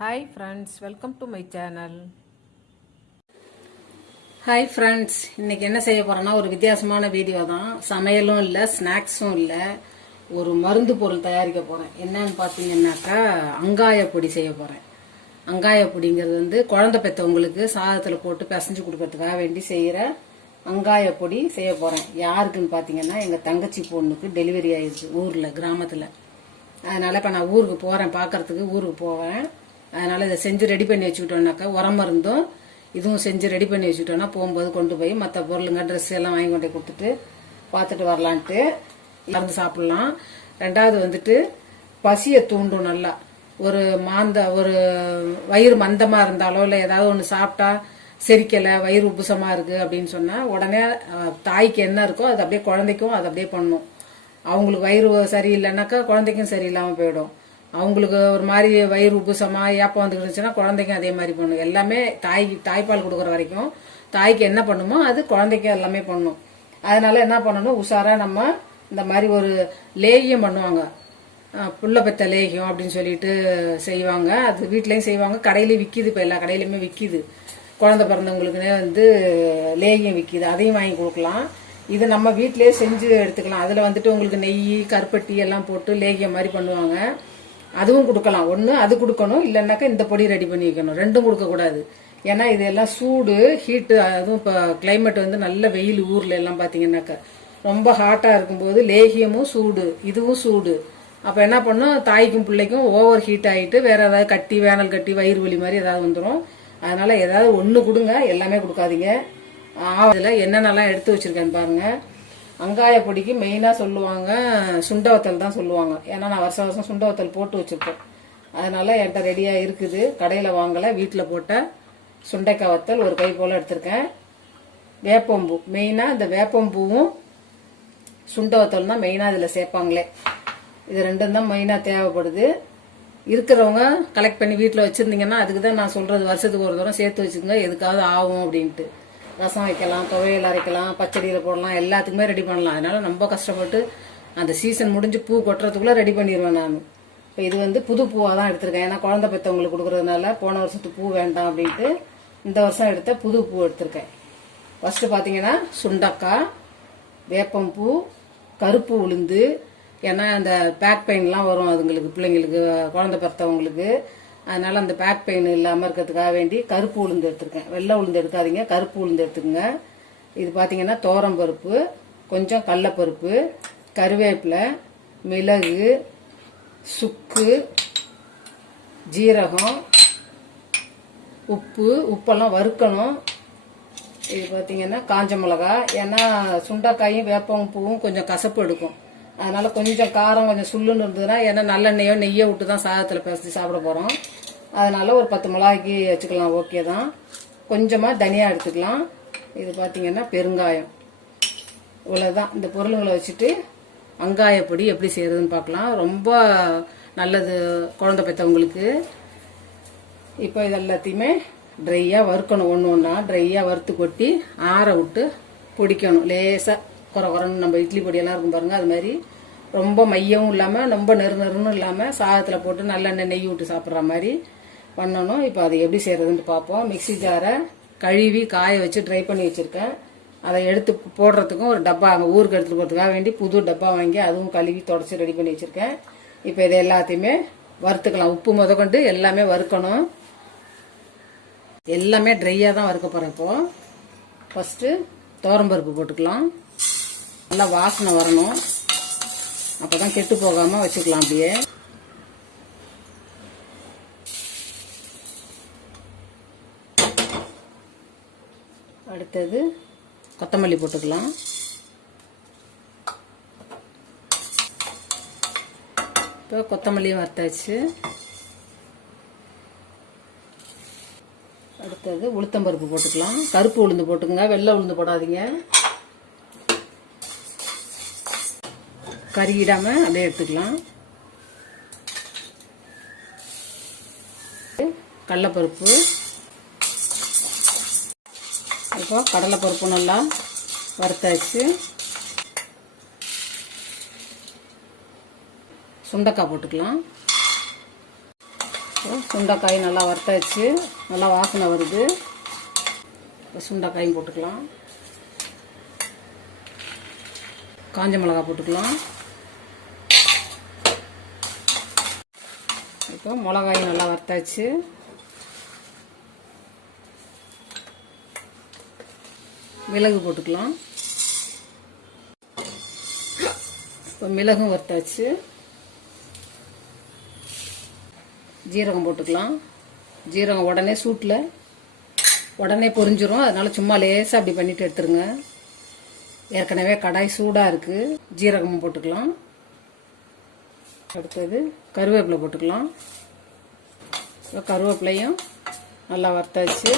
Hi friends welcome to my channel hi friends இன்னைக்கு என்ன செய்ய போறேன்னா ஒரு வித்தியாசமான வீடியோ தான். சமையலும் இல்லை ஸ்நாக்ஸும் இல்லை. ஒரு மருந்து பொருள் தயாரிக்க போறேன். என்னன்னு பார்த்தீங்கன்னாக்கா அங்காய பொடி செய்ய போறேன். அங்காய பொடிங்கிறது வந்து குழந்தை பெற்றவங்களுக்கு சாதத்தில் போட்டு பிசைஞ்சு கொடுக்கறதுக்காக வேண்டி செய்கிற அங்காய பொடி செய்ய போகிறேன் யாருக்குன்னு பார்த்தீங்கன்னா எங்கள் தங்கச்சி பொண்ணுக்கு டெலிவரி ஆயிடுச்சு ஊரில் கிராமத்தில். அதனால் இப்போ நான் ஊருக்கு போகிறேன் பார்க்கறதுக்கு ஊருக்கு போவேன். அதனால் இதை செஞ்சு ரெடி பண்ணி வச்சுக்கிட்டோம்னாக்கா உரம் மருந்தும் இதுவும் செஞ்சு ரெடி பண்ணி வச்சுக்கிட்டோன்னா போகும்போது கொண்டு போய் மற்ற பொருளுங்க ட்ரெஸ் எல்லாம் வாங்கி கொண்டு கொடுத்துட்டு பார்த்துட்டு வரலான்ட்டு மருந்து சாப்பிட்லாம். ரெண்டாவது வந்துட்டு பசியை தூண்டும் நல்லா. ஒரு மாந்த ஒரு வயிறு மந்தமாக இருந்தாலோ இல்லை ஏதாவது ஒன்று சாப்பிட்டா செரிக்கலை வயிறு உப்புசமாக இருக்குது அப்படின்னு சொன்னால் உடனே தாய்க்கு என்ன இருக்கோ அது அப்படியே குழந்தைக்கும் அது அப்படியே பண்ணும். அவங்களுக்கு வயிறு சரியில்லைனாக்கா குழந்தைக்கும் சரியில்லாமல் போயிடும். அவங்களுக்கு ஒரு மாதிரி வயிறு உப்புசமா ஏப்பம் வந்துருந்துச்சுன்னா குழந்தைக்கும் அதே மாதிரி பண்ணும் எல்லாமே தாய்க்கு தாய்ப்பால் கொடுக்குற வரைக்கும் தாய்க்கு என்ன பண்ணுமோ அது குழந்தைக்கும் எல்லாமே பண்ணும் அதனால என்ன பண்ணணும்? உஷாராக நம்ம இந்த மாதிரி ஒரு லேகியம் பண்ணுவாங்க. புள்ள பெத்த லேகியம் அப்படின்னு சொல்லிட்டு செய்வாங்க. அது வீட்லயும் செய்வாங்க. கடையிலையும் விற்கிது இப்போ எல்லா கடையிலையுமே விற்கிது குழந்தை பிறந்தவங்களுக்குனே வந்து லேகியம் விற்கிது அதையும் வாங்கி கொடுக்கலாம். இது நம்ம வீட்டிலேயே செஞ்சு எடுத்துக்கலாம். அதில் வந்துட்டு உங்களுக்கு நெய் கருப்பட்டி எல்லாம் போட்டு லேகியம் மாதிரி பண்ணுவாங்க. அதுவும் கொடுக்கலாம். ஒன்று அது கொடுக்கணும் இல்லைன்னாக்கா இந்த பொடி ரெடி பண்ணி வைக்கணும். ரெண்டும் கொடுக்கக்கூடாது ஏன்னா இது எல்லாம் சூடு ஹீட்டு அதுவும் இப்போ கிளைமேட் வந்து நல்ல வெயில் ஊரில் எல்லாம் பார்த்தீங்கன்னாக்கா ரொம்ப ஹாட்டாக இருக்கும்போது லேகியமும் சூடு இதுவும் சூடு. அப்போ என்ன பண்ணும்? தாய்க்கும் பிள்ளைக்கும் ஓவர் ஹீட் ஆகிட்டு வேற ஏதாவது கட்டி வேனல் கட்டி வயிறு வலி மாதிரி ஏதாவது வந்துடும் அதனால ஏதாவது ஒன்று கொடுங்க. எல்லாமே கொடுக்காதீங்க. இதில் என்னென்னலாம் எடுத்து வச்சிருக்கேன்னு பாருங்கள் அங்காய பொடிக்கு மெயினாக சொல்லுவாங்க சுண்டவத்தல் தான் சொல்லுவாங்க. ஏன்னா நான் வருஷம் வருஷம் சுண்டவத்தல் போட்டு வச்சிருப்பேன் அதனால என்கிட்ட ரெடியாக இருக்குது. கடையில் வாங்கலை வீட்டில் போட்ட சுண்டைக்காய் வத்தல் ஒரு கை போல் எடுத்திருக்கேன். வேப்பம்பூ மெயினாக இந்த வேப்பம்பூவும் சுண்டவத்தல் தான் மெயினாக இதில் சேர்ப்பாங்களே. இது ரெண்டும் தான் மெயினாக தேவைப்படுது. இருக்கிறவங்க கலெக்ட் பண்ணி வீட்டில் வச்சுருந்தீங்கன்னா அதுக்கு தான் நான் சொல்கிறது வருஷத்துக்கு ஒரு தூரம் சேர்த்து வச்சுக்கோங்க எதுக்காவது ஆகும் அப்படின்ட்டு. ரசம் வைக்கலாம் துவையல் அரைக்கலாம் பச்சடியில் போடலாம் எல்லாத்துக்குமே ரெடி பண்ணலாம். அதனால் ரொம்ப கஷ்டப்பட்டு அந்த சீசன் முடிஞ்சு பூ கொட்டுறதுக்குள்ளே ரெடி பண்ணிடுவேன் நான். இப்போ இது வந்து புது பூவாக தான் எடுத்திருக்கேன். ஏன்னா குழந்தை பெற்றவங்களுக்கு கொடுக்குறதுனால போன வருஷத்து பூ வேண்டாம் அப்படின்ட்டு இந்த வருஷம் எடுத்த புது பூ எடுத்திருக்கேன். ஃபஸ்ட்டு பார்த்தீங்கன்னா சுண்டக்காய் வேப்பம்பூ கருப்பு உளுந்து. ஏன்னா அந்த பேக் பெயின்லாம் வரும் அதுங்களுக்கு பிள்ளைங்களுக்கு குழந்தை பிறத்தவங்களுக்கு அதனால் அந்த பேக் பெயின் இல்லாமல் இருக்கிறதுக்காக வேண்டி கருப்பு உளுந்து எடுத்துருக்கேன். வெள்ளை உளுந்து எடுக்காதீங்க. கருப்பு உளுந்து எடுத்துக்கோங்க. இது பார்த்தீங்கன்னா தோரம் பருப்பு கொஞ்சம் கடலப்பருப்பு கருவேப்பிலை மிளகு சுக்கு ஜீரகம் உப்பு உப்பெல்லாம் வறுக்கணும். இது பார்த்தீங்கன்னா காஞ்ச மிளகா ஏன்னா சுண்டைக்காயும் வேப்பம் பூவும் கொஞ்சம் கசப்பு எடுக்கும். அதனால் கொஞ்சம் காரம் கொஞ்சம் சுள்ளுன்னு இருந்ததுன்னா ஏன்னா நல்லெண்ணெயோ நெய்யோ விட்டு தான் சாதத்தில் பேசி சாப்பிட போகிறோம் அதனால் ஒரு பத்து மிளகாய்க்கு வச்சுக்கலாம் ஓகே தான். கொஞ்சமாக தனியாக எடுத்துக்கலாம். இது பார்த்திங்கன்னா பெருங்காயம். இவ்வளோதான் இந்த பொருளுங்களை வச்சுட்டு வெங்காயப்பொடி எப்படி செய்கிறதுன்னு பார்க்கலாம். ரொம்ப நல்லது குழந்த பெற்றவங்களுக்கு. இப்போ இது எல்லாத்தையுமே ட்ரையாக வறுக்கணும். ஒன்று ஒன்றா ட்ரையாக வறுத்து கொட்டி ஆற விட்டு பொடிக்கணும். லேசாக குறை குறைன்னு நம்ம இட்லி பொடியெல்லாம் இருக்கும் பாருங்க அது மாதிரி ரொம்ப மையமும் இல்லாமல் ரொம்ப நெரு நெருன்னு இல்லாமல் சாதத்தில் போட்டு நல்லெண்ணெய் நெய் விட்டு சாப்பிட்ற மாதிரி பண்ணணும். இப்போ அதை எப்படி செய்கிறதுன்ட்டு பார்ப்போம் மிக்ஸி ஜாரை கழுவி காய வச்சு ட்ரை பண்ணி வச்சுருக்கேன். அதை எடுத்து போடுறதுக்கும் ஒரு டப்பா அங்கே ஊருக்கு எடுத்துகிட்டு போகிறதுக்காக வேண்டி புது டப்பா வாங்கி அதுவும் கழுவி தொடச்சி ரெடி பண்ணி வச்சுருக்கேன். இப்போ இதை எல்லாத்தையுமே வறுத்துக்கலாம். உப்பு முதற்கொண்டு எல்லாமே வறுக்கணும். எல்லாமே ட்ரையாக தான் வறுக்க போகிறேன் இப்போது ஃபஸ்ட்டு பருப்பு போட்டுக்கலாம். நல்லா வாசனை வரணும். அப்போ தான் கெட்டு போகாமல் வச்சுக்கலாம் அப்படியே. அடுத்தது கொத்தமல்லி போட்டுக்கலாம். இப்போ கொத்தமல்லியும் வறுத்தாச்சு. அடுத்தது உளுத்தம்பருப்பு போட்டுக்கலாம். கருப்பு உளுந்து போட்டுக்கோங்க. வெள்ளை உளுந்து போடாதீங்க. கறியிடாம அப்படியே எடுத்துக்கலாம். கடலைப்பருப்பு. இப்போ கடலைப்பருப்பு நல்லா வறுத்தாச்சு. சுண்டக்காய் போட்டுக்கலாம். சுண்டைக்காய் நல்லா வறுத்தாச்சு. நல்லா வாசனை வருது. சுண்டக்காயும் சுண்டைக்காயும் போட்டுக்கலாம். காஞ்ச மிளகா போட்டுக்கலாம். இப்போ மிளகாயும் நல்லா வறுத்தாச்சு. மிளகு போட்டுக்கலாம். இப்போ மிளகும் வறுத்தாச்சு. ஜீரகம் போட்டுக்கலாம். ஜீரகம் உடனே சூட்டில். உடனே பொரிஞ்சிரும். அதனால் சும்மா லேசாக அப்படி பண்ணிட்டு எடுத்துருங்க. ஏற்கனவே கடாய் சூடாக இருக்குது ஜீரகமும் போட்டுக்கலாம். அடுத்தது கருவேப்பிலை போட்டுக்கலாம். இப்போ கருவேப்பிலையும் நல்லா வறுத்தாச்சு.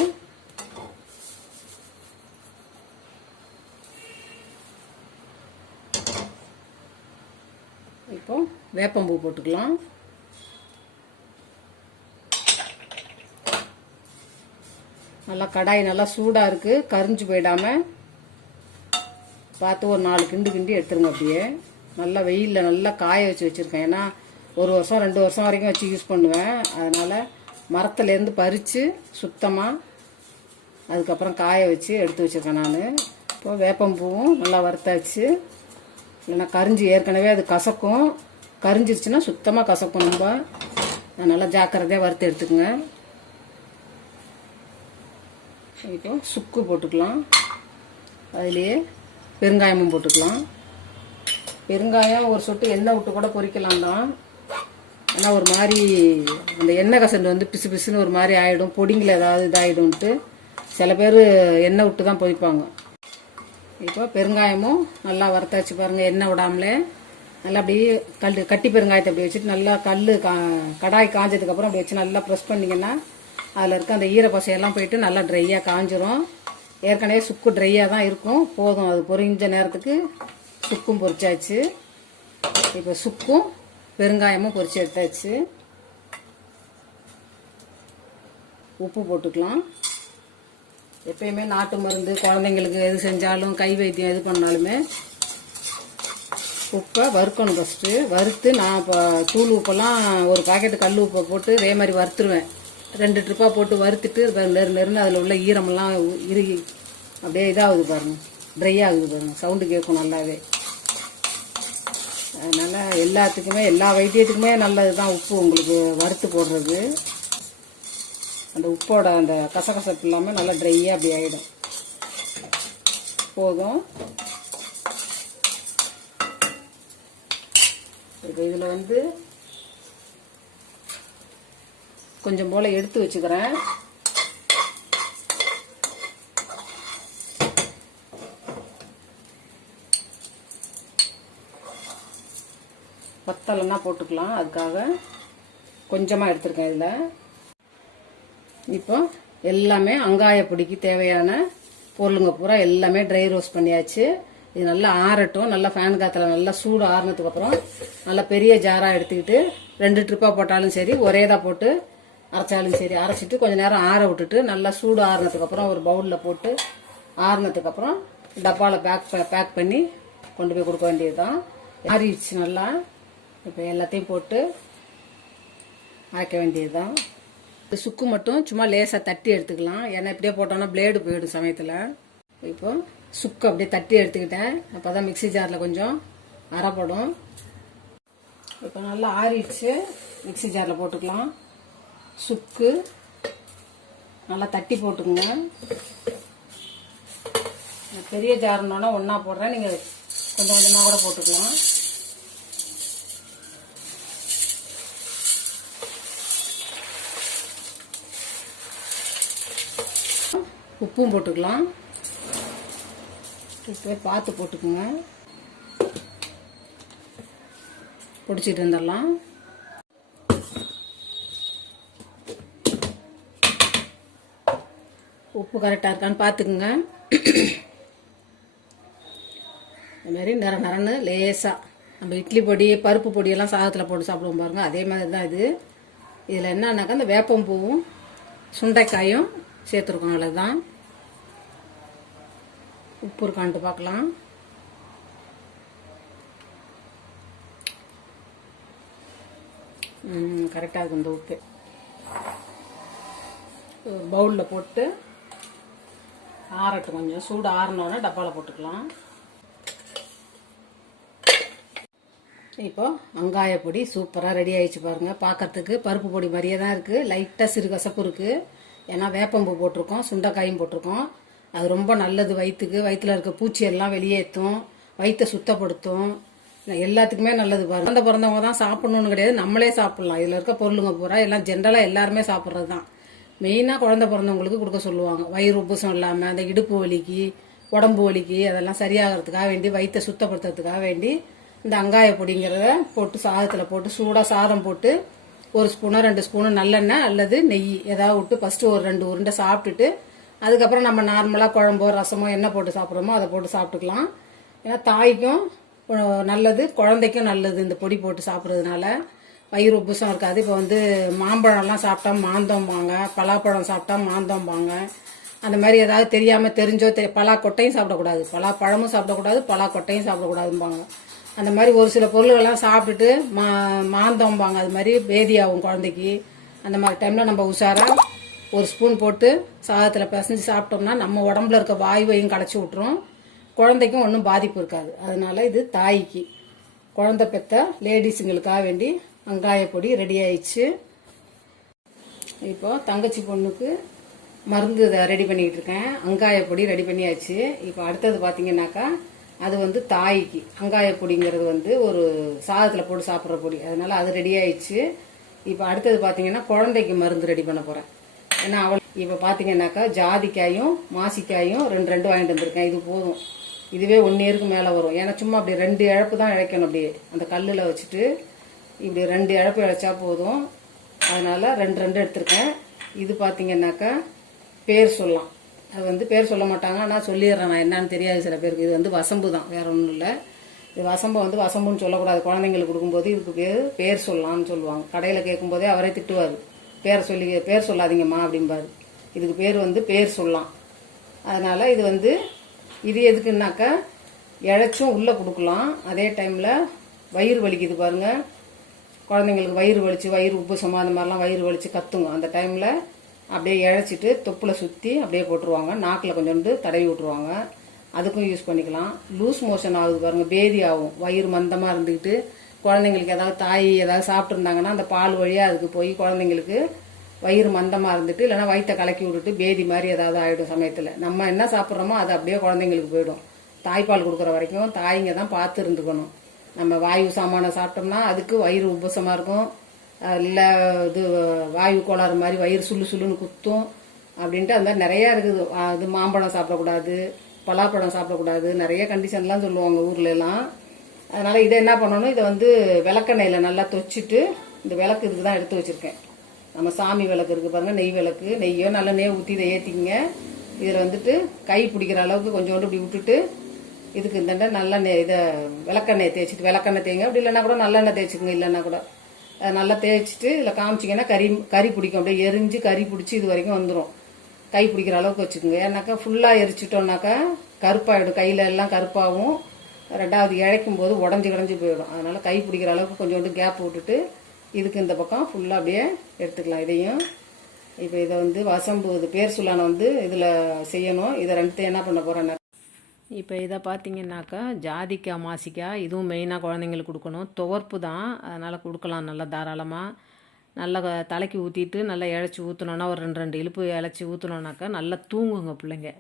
இப்போ வேப்பம்பூ போட்டுக்கலாம். நல்லா கடாய் நல்லா சூடாக இருக்குது கரிஞ்சு போயிடாமல் பார்த்து ஒரு நாலு கிண்டு கிண்டி எடுத்துருங்க அப்படியே. நல்லா வெயிலில் நல்லா காய வச்சு வச்சுருக்கேன். ஏன்னா ஒரு வருஷம் ரெண்டு வருஷம் வரைக்கும் வச்சு யூஸ் பண்ணுவேன். அதனால் மரத்துலேருந்து பறித்து சுத்தமாக அதுக்கப்புறம் காய வச்சு எடுத்து வச்சுருக்கேன் நான். இப்போ வேப்பம்பூவும் நல்லா வறுத்தாச்சு. இல்லைன்னா கரிஞ்சு ஏற்கனவே அது கசக்கும். கரிஞ்சிருச்சுன்னா சுத்தமாக கசக்கும் ரொம்ப. நல்லா ஜாக்கிரதையாக வறுத்து எடுத்துக்கோங்க. இப்போ சுக்கு போட்டுக்கலாம். அதுலேயே பெருங்காயமும் போட்டுக்கலாம். பெருங்காயம் ஒரு சொட்டு எண்ணெய் விட்டு கூட பொறிக்கலாம் தான். ஆனால் ஒரு மாதிரி அந்த எண்ணெய் கசண்டு வந்து பிசு பிசுன்னு ஒரு மாதிரி ஆகிடும் பொடிங்கில் ஏதாவது இதாகிடும்ட்டு சில பேர் எண்ணெய் விட்டு தான் பொரிப்பாங்க இப்போ பெருங்காயமும் நல்லா வறுத்தாச்சு பாருங்கள் எண்ணெய் விடாமலே. நல்லா அப்படியே கல் கட்டி பெருங்காயத்தை அப்படி வச்சுட்டு நல்லா கல் கா கடாய் காஞ்சதுக்கப்புறம் அப்படி வச்சு நல்லா ப்ரெஸ் பண்ணிங்கன்னா அதில் இருக்க அந்த ஈரப்பசையெல்லாம் போயிட்டு நல்லா ட்ரையாக காஞ்சிரும். ஏற்கனவே சுக்கு ட்ரையாக தான் இருக்கும். போதும். அது பொறிஞ்ச நேரத்துக்கு சுக்கும் பொரிச்சாச்சு இப்போ சுக்கும் பெருங்காயமும் பொரிச்சு எடுத்தாச்சு. உப்பு போட்டுக்கலாம். எப்பயுமே நாட்டு மருந்து குழந்தைங்களுக்கு எது செஞ்சாலும் கை வைத்தியம் எது பண்ணாலுமே உப்பை வறுக்கணும் ஃபஸ்ட்டு வறுத்து நான் இப்போ தூள் உப்பெல்லாம் ஒரு பாக்கெட்டு கல் உப்பை போட்டு இதே மாதிரி வறுத்துருவேன். ரெண்டு ட்ரிப்பாக போட்டு வறுத்துட்டு நெரு நெருன்னு அதில் உள்ள ஈரமெல்லாம் இறுகி அப்படியே இதாகுது பாருங்க. ட்ரை ஆகுது பாருங்க. சவுண்டு கேட்கும் நல்லாவே. அதனால் எல்லாத்துக்குமே எல்லா வைத்தியத்துக்குமே நல்லது தான் உப்பு உங்களுக்கு வறுத்து போடுறது. அந்த உப்போட அந்த கசகசப்பு இல்லாமல் நல்லா ட்ரையாக அப்படி ஆகிடும் போதும். இப்போ இதில் வந்து கொஞ்சம் போல் எடுத்து வச்சுக்கிறேன். பத்தலைன்னா போட்டுக்கலாம். அதுக்காக கொஞ்சமாக எடுத்துருக்கேன் இதில். இப்போ எல்லாமே அங்காய பிடிக்கு தேவையான பொருளுங்க பூரா எல்லாமே ட்ரை ரோஸ்ட் பண்ணியாச்சு. இது நல்லா ஆறட்டும். நல்லா ஃபேன் காற்றுல நல்லா சூடு ஆறுனதுக்கு அப்புறம் நல்லா பெரிய ஜாராக எடுத்துக்கிட்டு ரெண்டு ட்ரிப்பாக போட்டாலும் சரி ஒரே தான் போட்டு அரைச்சாலும் சரி அரைச்சிட்டு கொஞ்ச நேரம் ஆற விட்டுட்டு நல்லா சூடு ஆறுனதுக்கு அப்புறம் ஒரு பவுலில் போட்டு ஆறுனதுக்கு அப்புறம் டப்பாவில் பேக் பேக் பண்ணி கொண்டு போய் கொடுக்க வேண்டியதுதான். ஆறிடுச்சு நல்லா. இப்போ எல்லாத்தையும் போட்டு ஆக்க வேண்டியதுதான். இந்த சுக்கு மட்டும் சும்மா லேசாக தட்டி எடுத்துக்கலாம். ஏன்னா இப்படியே போட்டோம்னா பிளேடு போயிடும் சமயத்தில். இப்போ சுக்கு அப்படியே தட்டி எடுத்துக்கிட்டேன். அப்போ தான் மிக்ஸி ஜாரில் கொஞ்சம் அரைப்படும். இப்போ நல்லா ஆறிடுச்சு. மிக்ஸி ஜாரில் போட்டுக்கலாம். சுக்கு நல்லா தட்டி போட்டுக்குங்க. நான் பெரிய ஜாருனால ஒன்றா போடுறேன். நீங்கள் கொஞ்சம் கொஞ்சமாக கூட போட்டுக்கலாம். உப்பும் போட்டுக்கலாம். உப்பே பார்த்து போட்டுக்கோங்க. பிடிச்சிட்டு வந்துடலாம். உப்பு கரெக்டாக இருக்கான்னு பார்த்துக்குங்க இது மாதிரி நிற நிறன்னு லேசாக நம்ம இட்லி பொடி பருப்பு பொடியெல்லாம் சாதத்தில் போட்டு சாப்பிடுவோம் பாருங்கள் அதே மாதிரி தான் இது. இதில் என்னன்னாக்கா இந்த வேப்பம் பூவும் சுண்டைக்காயும் சேர்த்துருக்கோம் அவ்வளோதான் உப்பு இருக்கான்ட்டு பார்க்கலாம் கரெக்டாக இருக்கு இந்த உப்பு. பவுலில் போட்டு ஆறட்டும் கொஞ்சம். சூடு ஆறினோடனே டப்பாவில் போட்டுக்கலாம். இப்போ வெங்காய பொடி சூப்பராக ரெடி ஆயிடுச்சு பாருங்கள் பார்க்கறதுக்கு பருப்பு பொடி மாதிரியே தான் இருக்குது லைட்டாக சிறு கசப்பு இருக்குது ஏன்னா வேப்பம்பு போட்டிருக்கோம் சுண்டைக்காயும் போட்டிருக்கோம். அது ரொம்ப நல்லது வயிற்றுக்கு வயிற்றுல இருக்க பூச்சி எல்லாம் வெளியேற்றும் வயிற்றை சுத்தப்படுத்தும். எல்லாத்துக்குமே நல்லது பிறந்த பிறந்தவங்க தான் சாப்பிட்ணுன்னு கிடையாது. நம்மளே சாப்பிட்லாம். இதில் இருக்க பொருளுங்க பூரா எல்லாம் ஜென்ரலாக எல்லாருமே சாப்பிட்றது தான் மெயினாக குழந்த பிறந்தவங்களுக்கு கொடுக்க சொல்லுவாங்க. வயிறு உப்புசம் இல்லாமல் அந்த இடுப்பு வலிக்கு உடம்பு வலிக்கு அதெல்லாம் சரியாகிறதுக்காக வேண்டி வயிற்றை சுத்தப்படுத்துறதுக்காக வேண்டி இந்த அங்காய பொடிங்கிறத போட்டு சாதத்தில் போட்டு சூடாக சாதம் போட்டு ஒரு ஸ்பூனோ ரெண்டு ஸ்பூனு நல்லெண்ணெய் அல்லது நெய் ஏதாவது விட்டு ஃபஸ்ட்டு ஒரு ரெண்டு உருண்டை சாப்பிட்டுட்டு அதுக்கப்புறம் நம்ம நார்மலாக குழம்போ ரசமோ என்ன போட்டு சாப்பிட்றோமோ அதை போட்டு சாப்பிட்டுக்கலாம். ஏன்னா தாய்க்கும் நல்லது குழந்தைக்கும் நல்லது இந்த பொடி போட்டு சாப்பிட்றதுனால. வயிறு உப்புசம் இருக்காது. இப்போ வந்து மாம்பழம்லாம் சாப்பிட்டா மாந்தோம்பாங்க பலாப்பழம் சாப்பிட்டா மாந்தோம்பாங்க அந்த மாதிரி ஏதாவது தெரியாமல் தெரிஞ்சோ தெரிய பலா கொட்டையும் சாப்பிடக்கூடாது. பலா பழமும் சாப்பிடக்கூடாது பலா கொட்டையும் சாப்பிடக்கூடாதும்பாங்க. அந்த மாதிரி ஒரு சில பொருள்கள்லாம் சாப்பிட்டுட்டு மா மாந்தோம்பாங்க அது மாதிரி பேதியாகும் குழந்தைக்கு. அந்த மாதிரி டைமில் நம்ம உஷாராக ஒரு ஸ்பூன் போட்டு சாதத்தில் பிசைஞ்சு சாப்பிட்டோம்னா நம்ம உடம்புல இருக்க வாயுவையும் களைச்சி விட்ரும் குழந்தைக்கும் ஒன்றும் பாதிப்பு இருக்காது. அதனால இது தாய்க்கு. குழந்தை பெத்த லேடிஸுங்களுக்காக வேண்டி வெங்காய பொடி ரெடி ஆயிடுச்சு. இப்போ தங்கச்சி பொண்ணுக்கு மருந்து ரெடி பண்ணிக்கிட்டு இருக்கேன். அங்காய பொடி ரெடி பண்ணியாச்சு. இப்போ அடுத்தது பார்த்தீங்கன்னாக்கா அது வந்து தாய்க்கு. அங்காய பொடிங்கிறது வந்து ஒரு சாதத்தில் போட்டு சாப்பிட்ற பொடி. அதனால அது ரெடி ஆயிடுச்சு. இப்போ அடுத்தது பார்த்தீங்கன்னா குழந்தைக்கு மருந்து ரெடி பண்ண போகிறேன் ஏன்னா அவள் இப்போ பார்த்தீங்கன்னாக்கா ஜாதிக்காயும் மாசிக்காயும் ரெண்டு ரெண்டு வாங்கிட்டு வந்திருக்கேன். இது போதும். இதுவே ஒன் இயருக்கு மேலே வரும். ஏன்னா சும்மா அப்படி ரெண்டு இழப்பு தான் இழைக்கணும் அப்படியே அந்த கல்லில் வச்சுட்டு இப்படி ரெண்டு இழப்பு இழைச்சா போதும். அதனால் ரெண்டு ரெண்டு எடுத்திருக்கேன். இது பார்த்தீங்கன்னாக்கா பேர் சொல்லலாம். அது வந்து பேர் சொல்ல மாட்டாங்க. ஆனால் சொல்லிடுறேன் நான். என்னன்னு தெரியாது சில பேருக்கு. இது வந்து வசம்பு தான். வேற ஒன்றும் இல்லை. இது வசம்பை வந்து வசம்புன்னு சொல்லக்கூடாது. குழந்தைங்களுக்கு கொடுக்கும்போது இதுக்கு பேர் பேர் சொல்லலாம்னு சொல்லுவாங்க. கடையில் கேட்கும்போதே அவரே திட்டுவார். பேரை சொல்லி பேர் சொல்லாதீங்கம்மா அப்படிம்பாரு. இதுக்கு பேர் வந்து பேர் சொல்லலாம். அதனால் இது வந்து இது எதுக்குன்னாக்கா இழைச்சும் உள்ளே கொடுக்கலாம். அதே டைமில் வயிறு வலிக்குது பாருங்க. குழந்தைங்களுக்கு வயிறு வலிச்சு வயிறு உப்புசமாக அந்த மாதிரிலாம் வயிறு வலிச்சு கத்துங்க. அந்த டைமில் அப்படியே இழைச்சிட்டு தொப்பில் சுற்றி அப்படியே போட்டுருவாங்க. நாக்கில் கொஞ்சோண்டு தடவி விட்டுருவாங்க. அதுக்கும் யூஸ் பண்ணிக்கலாம். லூஸ் மோஷன் ஆகுது பாருங்க. பேதி ஆகும். வயிறு மந்தமாக இருந்துக்கிட்டு குழந்தைங்களுக்கு ஏதாவது தாய் ஏதாவது சாப்பிட்ருந்தாங்கன்னா அந்த பால் வழியாக அதுக்கு போய் குழந்தைங்களுக்கு வயிறு மந்தமாக இருந்துட்டு இல்லைன்னா வயிற்றை கலக்கி விட்டுட்டு பேதி மாதிரி ஏதாவது ஆகிடும் சமயத்தில். நம்ம என்ன சாப்பிட்றோமோ அது அப்படியே குழந்தைங்களுக்கு போயிடும். தாய்ப்பால் கொடுக்குற வரைக்கும் தாய்ங்க தான் பார்த்து இருந்துக்கணும். நம்ம வாயு சாமானை சாப்பிட்டோம்னா அதுக்கு வயிறு உபசமாக இருக்கும். இல்லை இது வாயு கோளாறு மாதிரி வயிறு சுள்ளு சுள்ளுன்னு குத்தும் அப்படின்ட்டு அந்த மாதிரி நிறையா இருக்குது. அது மாம்பழம் சாப்பிடக்கூடாது பலாப்பழம் சாப்பிடக்கூடாது நிறைய கண்டிஷன்லாம் சொல்லுவாங்க ஊர்ல எல்லாம். அதனால் இதை என்ன பண்ணணும்? இதை வந்து விளக்கெண்ணெயில் நல்லா தொச்சிட்டு இந்த விளக்கு இதுக்கு தான் எடுத்து வச்சிருக்கேன். நம்ம சாமி விளக்கு இருக்குது பாருங்கள் நெய் விளக்கு. நெய்யோ நல்ல நெய் ஊற்றி இதை ஏற்றிக்கிங்க இதில் வந்துட்டு கை பிடிக்கிற அளவுக்கு கொஞ்சோண்டு இப்படி விட்டுட்டு இதுக்கு இந்த நல்லா நெய் இதை விளக்கெண்ணெய் தேய்ச்சிட்டு விளக்கெண்ணெய் தேய்ங்க. அப்படி இல்லைன்னா கூட நல்லெண்ணெய் தேய்ச்சிக்கோங்க இல்லைன்னா கூட. அதை நல்லா தேய்ச்சிட்டு இதில் காமிச்சிங்கன்னா கறி கறி பிடிக்கும். அப்படியே எரிஞ்சு கறி பிடிச்சி இது வரைக்கும் வந்துடும் கை பிடிக்கிற அளவுக்கு வச்சுக்கோங்க. ஏன்னாக்கா ஃபுல்லாக எரிச்சிட்டோம்னாக்கா கருப்பாயிடும் கையில எல்லாம் கருப்பாகவும் ரெண்டாவது இழைக்கும் போது உடஞ்சி கிடஞ்சி போயிடும். அதனால் கை பிடிக்கிற அளவுக்கு கொஞ்சோண்டு கேப் விட்டுட்டு இதுக்கு இந்த பக்கம் ஃபுல்லாக அப்படியே எடுத்துக்கலாம். இதையும் இப்போ இதை வந்து வசம்பு இது பேர் சொல்லான வந்து இதில் செய்யணும். இதை ரெண்டுத்தையும் என்ன பண்ண போகிறேன்னா இப்போ இதை பார்த்தீங்கன்னாக்கா ஜாதிக்காய் மாசிக்காய் இதுவும் மெயினாக குழந்தைங்களுக்கு கொடுக்கணும். துவர்ப்பு தான். அதனால் கொடுக்கலாம். நல்லா தாராளமாக நல்லா தலைக்கு ஊற்றிட்டு நல்லா இழைச்சி ஊற்றினோன்னா ஒரு ரெண்டு ரெண்டு இழுப்பு இழைச்சி ஊற்றினோன்னாக்கா நல்லா தூங்குங்க பிள்ளைங்க.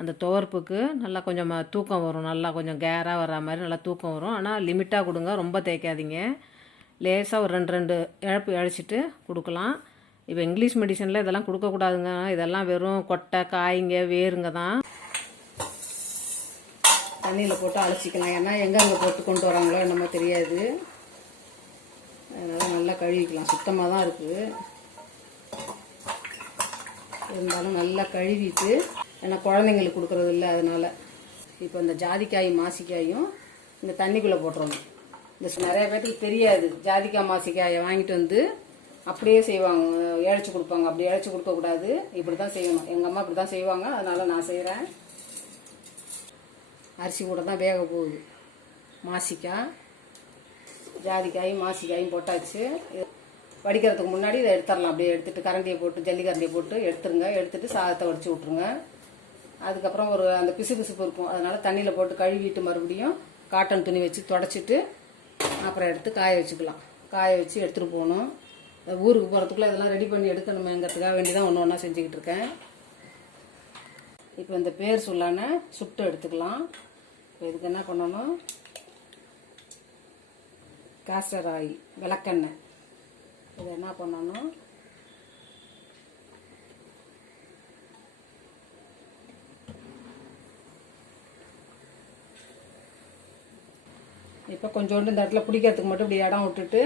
அந்த துவர்ப்புக்கு நல்லா கொஞ்சம் தூக்கம் வரும். நல்லா கொஞ்சம் கேராக வர்ற மாதிரி நல்லா தூக்கம் வரும். ஆனால் லிமிட்டாக கொடுங்க. ரொம்ப தேய்க்காதீங்க. லேசாக ஒரு ரெண்டு ரெண்டு இழப்பு இழைச்சிட்டு கொடுக்கலாம். இப்போ இங்கிலீஷ் மெடிசனில் இதெல்லாம் கொடுக்கக்கூடாதுங்க இதெல்லாம் வெறும் கொட்டை காய்ங்க வேருங்க தான். தண்ணியில் போட்டு அழைச்சிக்கலாம் ஏன்னா எங்கெங்கே போட்டு கொண்டு வராங்களோ என்னமோ தெரியாது. அதனால் நல்லா கழுவிக்கலாம். சுத்தமாக தான் இருக்குது இருந்தாலும் நல்லா கழுவிட்டு ஏன்னா குழந்தைங்களுக்கு கொடுக்கறது இல்லை அதனால். இப்போ இந்த ஜாதிக்காய் மாசிக்காயும் இந்த தண்ணிக்குள்ளே போட்டுருவோம் இந்த நிறைய பேருக்கு தெரியாது. ஜாதிக்காய் மாசிக்காயை வாங்கிட்டு வந்து அப்படியே செய்வாங்க. இழைச்சி கொடுப்பாங்க. அப்படி இழைச்சி கொடுக்கக்கூடாது இப்படி தான் செய்யணும். எங்கள் அம்மா இப்படி தான் செய்வாங்க. அதனால் நான் செய்கிறேன் அரிசி கூட தான் வேக போகுது. மாசிக்காய் ஜாதிக்காயும் மாசிக்காயும் போட்டாச்சு. வடிக்கிறதுக்கு முன்னாடி இதை எடுத்துடலாம். அப்படியே எடுத்துட்டு கரண்டியை போட்டு ஜல்லி கரண்டியை போட்டு எடுத்துருங்க. எடுத்துட்டு சாதத்தை வடிச்சு விட்ருங்க அதுக்கப்புறம் ஒரு அந்த பிசு பிசுப்பு இருக்கும். அதனால் தண்ணியில் போட்டு கழுவிட்டு மறுபடியும் காட்டன் துணி வச்சு தொடச்சிட்டு அப்புறம் எடுத்து காய வச்சுக்கலாம். காய வச்சு எடுத்துகிட்டு போகணும். இந்த ஊருக்கு போகிறதுக்குள்ளே இதெல்லாம் ரெடி பண்ணி எடுக்கணுமேங்கிறதுக்காக வேண்டி தான் ஒன்று ஒன்றா செஞ்சுக்கிட்டு இருக்கேன். இப்போ இந்த பேர் சொல்லான சுட்டு எடுத்துக்கலாம். இப்போ இதுக்கு என்ன பண்ணணும்? காஸ்டர் ஆயில் விளக்கெண்ணெய். இதை என்ன பண்ணணும்? இப்போ கொஞ்சோண்டு இந்த இடத்துல பிடிக்கிறதுக்கு மட்டும் இப்படி இடம் விட்டுட்டு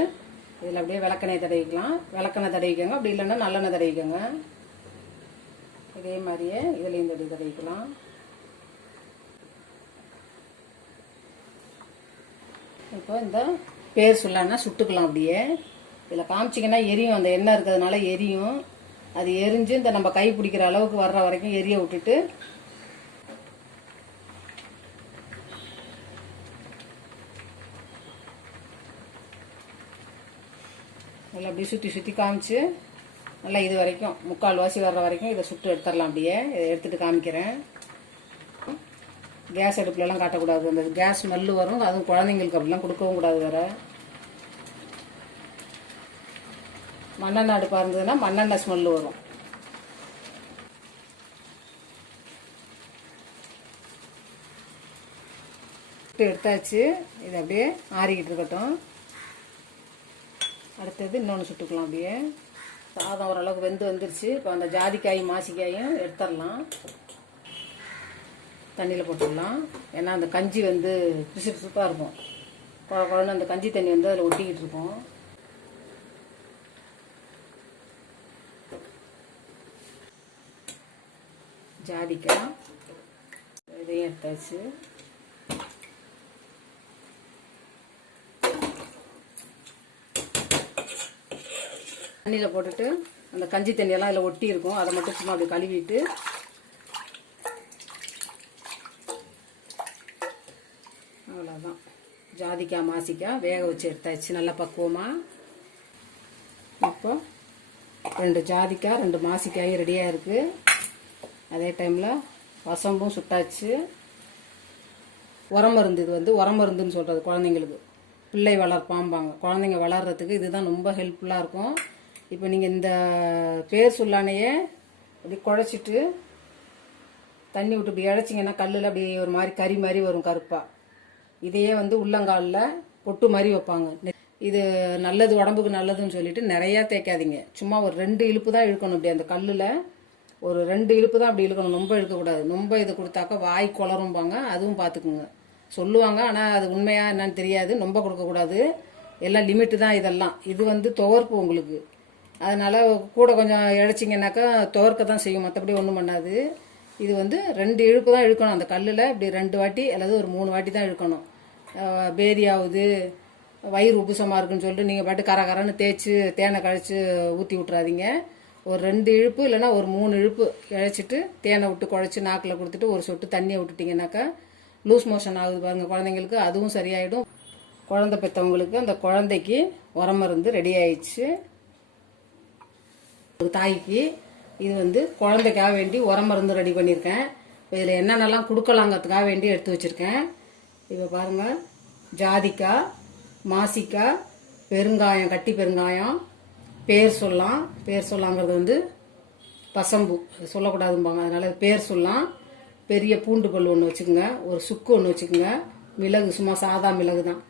இதில் அப்படியே விளக்கெண்ணெய் தடவிக்கலாம். விளக்கெண்ணெய் தடவிக்கோங்க. அப்படி இல்லைன்னா நல்லெண்ணெய் தடவிக்கோங்க. இதே மாதிரியே இதுலேயும் தடவி தடவிக்கலாம். இப்போ இந்த பேர் சொல்லான்னா சுட்டுக்கலாம் அப்படியே. இதில் காமிச்சிங்கன்னா எரியும். அந்த எண்ணெய் இருக்கிறதுனால எரியும். அது எரிஞ்சு இந்த நம்ம கை பிடிக்கிற அளவுக்கு வர்ற வரைக்கும் எரிய விட்டுட்டு நல்லா அப்படியே சுற்றி சுற்றி காமிச்சு நல்லா இது வரைக்கும் முக்கால் வாசி வர்ற வரைக்கும் இதை சுட்டு எடுத்துடலாம் அப்படியே. இதை எடுத்துகிட்டு காமிக்கிறேன். கேஸ் அடுப்புலலாம் காட்டக்கூடாது. அந்த கேஸ் ஸ்மெல்லு வரும். அதுவும் குழந்தைங்களுக்கு அப்படிலாம் கொடுக்கவும் கூடாது வேற. மண்ணெண்ணெய் அடுப்பாக இருந்ததுன்னா மண்ணெண்ணெய் ஸ்மெல்லு வரும். சுட்டு எடுத்தாச்சு. இது அப்படியே ஆறிக்கிட்டு இருக்கட்டும். அடுத்தது இன்னொன்று சுட்டுக்கலாம் அப்படியே. சாதம் ஓரளவுக்கு வெந்து வந்துருச்சு. இப்போ அந்த ஜாதிக்காயும் மாசிக்காயும் எடுத்துடலாம். தண்ணியில் போட்டுடலாம். ஏன்னா அந்த கஞ்சி வந்து பிசு பிசுப்பாக இருக்கும். குழ குழன்னு அந்த கஞ்சி தண்ணி வந்து அதில் ஒட்டிக்கிட்டு இருக்கும். ஜாதிக்காய். இதையும் எடுத்தாச்சு. தண்ணியில் போட்டுட்டு அந்த கஞ்சி தண்ணியெல்லாம் அதில் ஒட்டி இருக்கும் அதை மட்டும் சும்மா அப்படி கழுவிட்டு அவ்வளோதான் ஜாதிக்காய் மாசிக்காய் வேக வச்சு எடுத்தாச்சு. நல்லா பக்குவமாக இப்போ ரெண்டு ஜாதிக்காய் ரெண்டு மாசிக்காயும் ரெடியாக இருக்குது அதே டைமில் வசம்பும் சுட்டாச்சு. உரம் மருந்து இது வந்து உரம் மருந்துன்னு சொல்கிறது குழந்தைங்களுக்கு. பிள்ளை வளர்ப்பாம்பாங்க. குழந்தைங்க வளர்கிறதுக்கு இதுதான் ரொம்ப ஹெல்ப்ஃபுல்லாக இருக்கும். இப்போ நீங்கள் இந்த பேர் சொல்லானையே அப்படி குழச்சிட்டு தண்ணி விட்டு இப்படி இழைச்சிங்கன்னா கல்லில் அப்படி ஒரு மாதிரி கறி மாதிரி வரும் கருப்பாக இதையே வந்து உள்ளங்காலில் பொட்டு மாதிரி வைப்பாங்க. இது நல்லது உடம்புக்கு நல்லதுன்னு சொல்லிட்டு நிறையா தேய்க்காதீங்க. சும்மா ஒரு ரெண்டு இழுப்பு தான் இழுக்கணும் இப்படி அந்த கல்லில். ஒரு ரெண்டு இழுப்பு தான் அப்படி இழுக்கணும். ரொம்ப இழுக்கக்கூடாது. ரொம்ப இது கொடுத்தாக்கா வாய் குளரும்பாங்க. அதுவும் பார்த்துக்குங்க. சொல்லுவாங்க. ஆனால் அது உண்மையாக என்னன்னு தெரியாது. ரொம்ப கொடுக்கக்கூடாது. எல்லாம் லிமிட்டு தான் இதெல்லாம். இது வந்து துவர்ப்பு உங்களுக்கு. அதனால் கூட கொஞ்சம் இழைச்சிங்கனாக்கா துவர்க்க தான் செய்யும். மற்றபடி ஒன்றும் பண்ணாது. இது வந்து ரெண்டு இழுப்பு தான் இழுக்கணும். அந்த கல்லில் இப்படி ரெண்டு வாட்டி அல்லது ஒரு மூணு வாட்டி தான் இழுக்கணும். அஹ் பேதி ஆகுது வயிறு உப்புசமாக இருக்குன்னு சொல்லிட்டு நீங்கள் பாட்டு கர கரன்னு தேய்ச்சி தேனை கழித்து ஊற்றி விட்றாதீங்க ஒரு ரெண்டு இழுப்பு இல்லைன்னா ஒரு மூணு இழுப்பு இழைச்சிட்டு தேனை விட்டு குழச்சி நாக்கில் கொடுத்துட்டு ஒரு சொட்டு தண்ணியை விட்டுட்டிங்கனாக்கா லூஸ் மோஷன் ஆகுது பாருங்கள் குழந்தைங்களுக்கு. அதுவும் சரியாயிடும். குழந்தை பெற்றவங்களுக்கு அந்த குழந்தைக்கு உரம் மருந்து ரெடி ஆயிடுச்சு. தாய்க்கு இது வந்து குழந்தைக்காக வேண்டி உரம் மருந்து ரெடி பண்ணியிருக்கேன் இதில் என்னென்னலாம் கொடுக்கலாங்கிறதுக்காக வேண்டி எடுத்து வச்சுருக்கேன். இப்போ பாருங்கள் ஜாதிக்காய் மாசிக்காய் பெருங்காயம் கட்டி பெருங்காயம் பேர் சொல்லலாம். பேர் சொல்லாங்கிறது வந்து பசம்பு. அது சொல்லக்கூடாதும்பாங்க. அதனால் பேர் சொல்லலாம். பெரிய பூண்டு பல் ஒன்று வச்சுக்கோங்க. ஒரு சுக்கு ஒன்று வச்சுக்கோங்க. மிளகு சும்மா சாதா மிளகு தான்.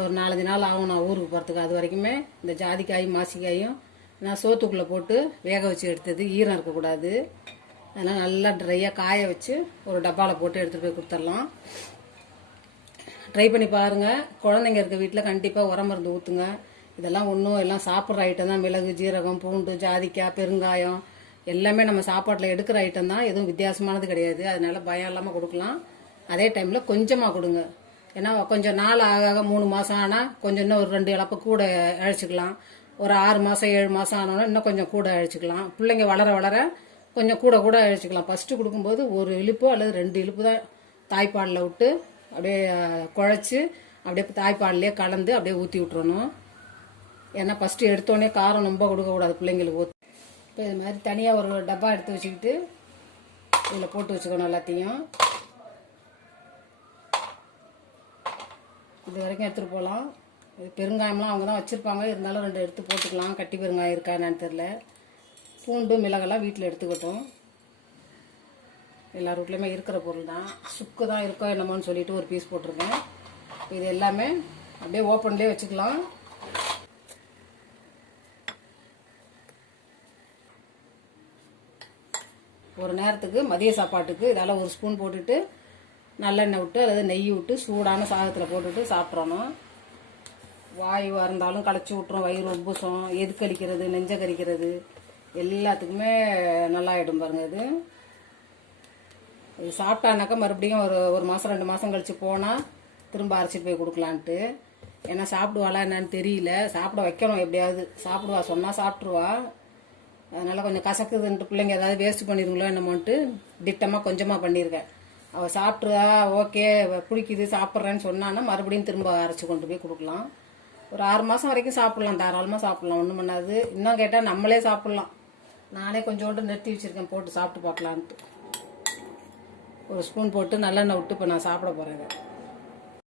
ஒரு நாலஞ்சு நாள் ஆகும் நான் ஊருக்கு போகிறதுக்கு அது வரைக்குமே இந்த ஜாதிக்காயும் மாசிக்காயும் நான் சோத்துக்குள்ளே போட்டு வேக வச்சு எடுத்தது. ஈரம் இருக்கக்கூடாது. அதனால் நல்லா ட்ரையாக காய வச்சு ஒரு டப்பாவில் போட்டு எடுத்துகிட்டு போய் கொடுத்துடலாம். ட்ரை பண்ணி பாருங்கள் குழந்தைங்க இருக்க வீட்டில் கண்டிப்பாக உரம் மருந்து ஊற்றுங்க இதெல்லாம் ஒன்றும் எல்லாம் சாப்பிட்ற ஐட்டம் தான். மிளகு ஜீரகம் பூண்டு ஜாதிக்காய் பெருங்காயம் எல்லாமே நம்ம சாப்பாட்டில் எடுக்கிற ஐட்டம் தான். எதுவும் வித்தியாசமானது கிடையாது. அதனால பயம் இல்லாமல் கொடுக்கலாம். அதே டைமில் கொஞ்சமாக கொடுங்க. ஏன்னா கொஞ்சம் நாள் ஆக ஆக மூணு மாதம் ஆனால் கொஞ்சம் இன்னும் ஒரு ரெண்டு இழப்பு கூட இழைச்சிக்கலாம் ஒரு ஆறு மாதம் ஏழு மாதம் ஆனோன்னா இன்னும் கொஞ்சம் கூட அழிச்சிக்கலாம். பிள்ளைங்க வளர வளர கொஞ்சம் கூட கூட அழிச்சிக்கலாம். ஃபஸ்ட்டு கொடுக்கும்போது ஒரு இழுப்பு அல்லது ரெண்டு இழுப்பு தான் தாய்ப்பாலில் விட்டு அப்படியே குழச்சி அப்படியே தாய்ப்பால்லையே கலந்து அப்படியே ஊற்றி விட்றணும் ஏன்னா ஃபஸ்ட்டு எடுத்தோடனே காரம் ரொம்ப கொடுக்கக்கூடாது பிள்ளைங்களுக்கு ஊத் இப்போ இது மாதிரி தனியாக ஒரு டப்பா எடுத்து வச்சுக்கிட்டு இதில் போட்டு வச்சுக்கணும் எல்லாத்தையும். இது வரைக்கும் எடுத்துகிட்டு போகலாம். இது பெருங்காயம்லாம் அவங்க தான் வச்சுருப்பாங்க. இருந்தாலும் ரெண்டு எடுத்து போட்டுக்கலாம். கட்டி பெருங்காயம் இருக்கா என்னன்னு தெரில பூண்டு மிளகெல்லாம் வீட்டில் எடுத்துக்கிட்டோம். எல்லார் வீட்லேயுமே இருக்கிற பொருள் தான். சுக்கு தான் இருக்கோ என்னமோன்னு சொல்லிட்டு ஒரு பீஸ் போட்டிருக்கேன். இது எல்லாமே அப்படியே ஓப்பன்லேயே வச்சுக்கலாம். ஒரு நேரத்துக்கு மதிய சாப்பாட்டுக்கு இதால் ஒரு ஸ்பூன் போட்டுட்டு நல்லெண்ணெய் விட்டு அல்லது நெய் விட்டு சூடான சாதத்தில் போட்டுட்டு சாப்பிட்றணும் வாயுவாக இருந்தாலும் களைச்சி விட்டுரும் வயிறு உப்புசம் எது கழிக்கிறது நெஞ்ச கறிக்கிறது எல்லாத்துக்குமே நல்லாயிடும் பாருங்க இது. இது சாப்பிட்டானாக்கா மறுபடியும் ஒரு ஒரு மாதம் ரெண்டு மாதம் கழித்து போனால் திரும்ப அரைச்சிட்டு போய் கொடுக்கலான்ட்டு. ஏன்னா சாப்பிடுவாளா என்னன்னு தெரியல. சாப்பிட வைக்கணும் எப்படியாவது. சாப்பிடுவா சொன்னால் சாப்பிட்ருவா அதனால் கொஞ்சம் கசக்குதுன்ட்டு பிள்ளைங்க ஏதாவது வேஸ்ட் பண்ணிடுங்களோ என்னமோன்ட்டு திட்டமாக கொஞ்சமாக பண்ணியிருக்கேன். அவள் சாப்பிட்ருவா ஓகே பிடிக்குது சாப்பிட்றேன்னு சொன்னான்னா மறுபடியும் திரும்ப அரைச்சி கொண்டு போய் கொடுக்கலாம். ஒரு ஆறு மாதம் வரைக்கும் சாப்பிட்லாம் தாராளமாக சாப்பிட்லாம் ஒன்றும் பண்ணாது. இன்னும் கேட்டால் நம்மளே சாப்பிட்லாம். நானே கொஞ்சோண்டு நிறுத்தி வச்சுருக்கேன் போட்டு சாப்பிட்டு பார்க்கலான்ட்டு. ஒரு ஸ்பூன் போட்டு நல்லெண்ணெய் விட்டு இப்போ நான் சாப்பிட போகிறேன்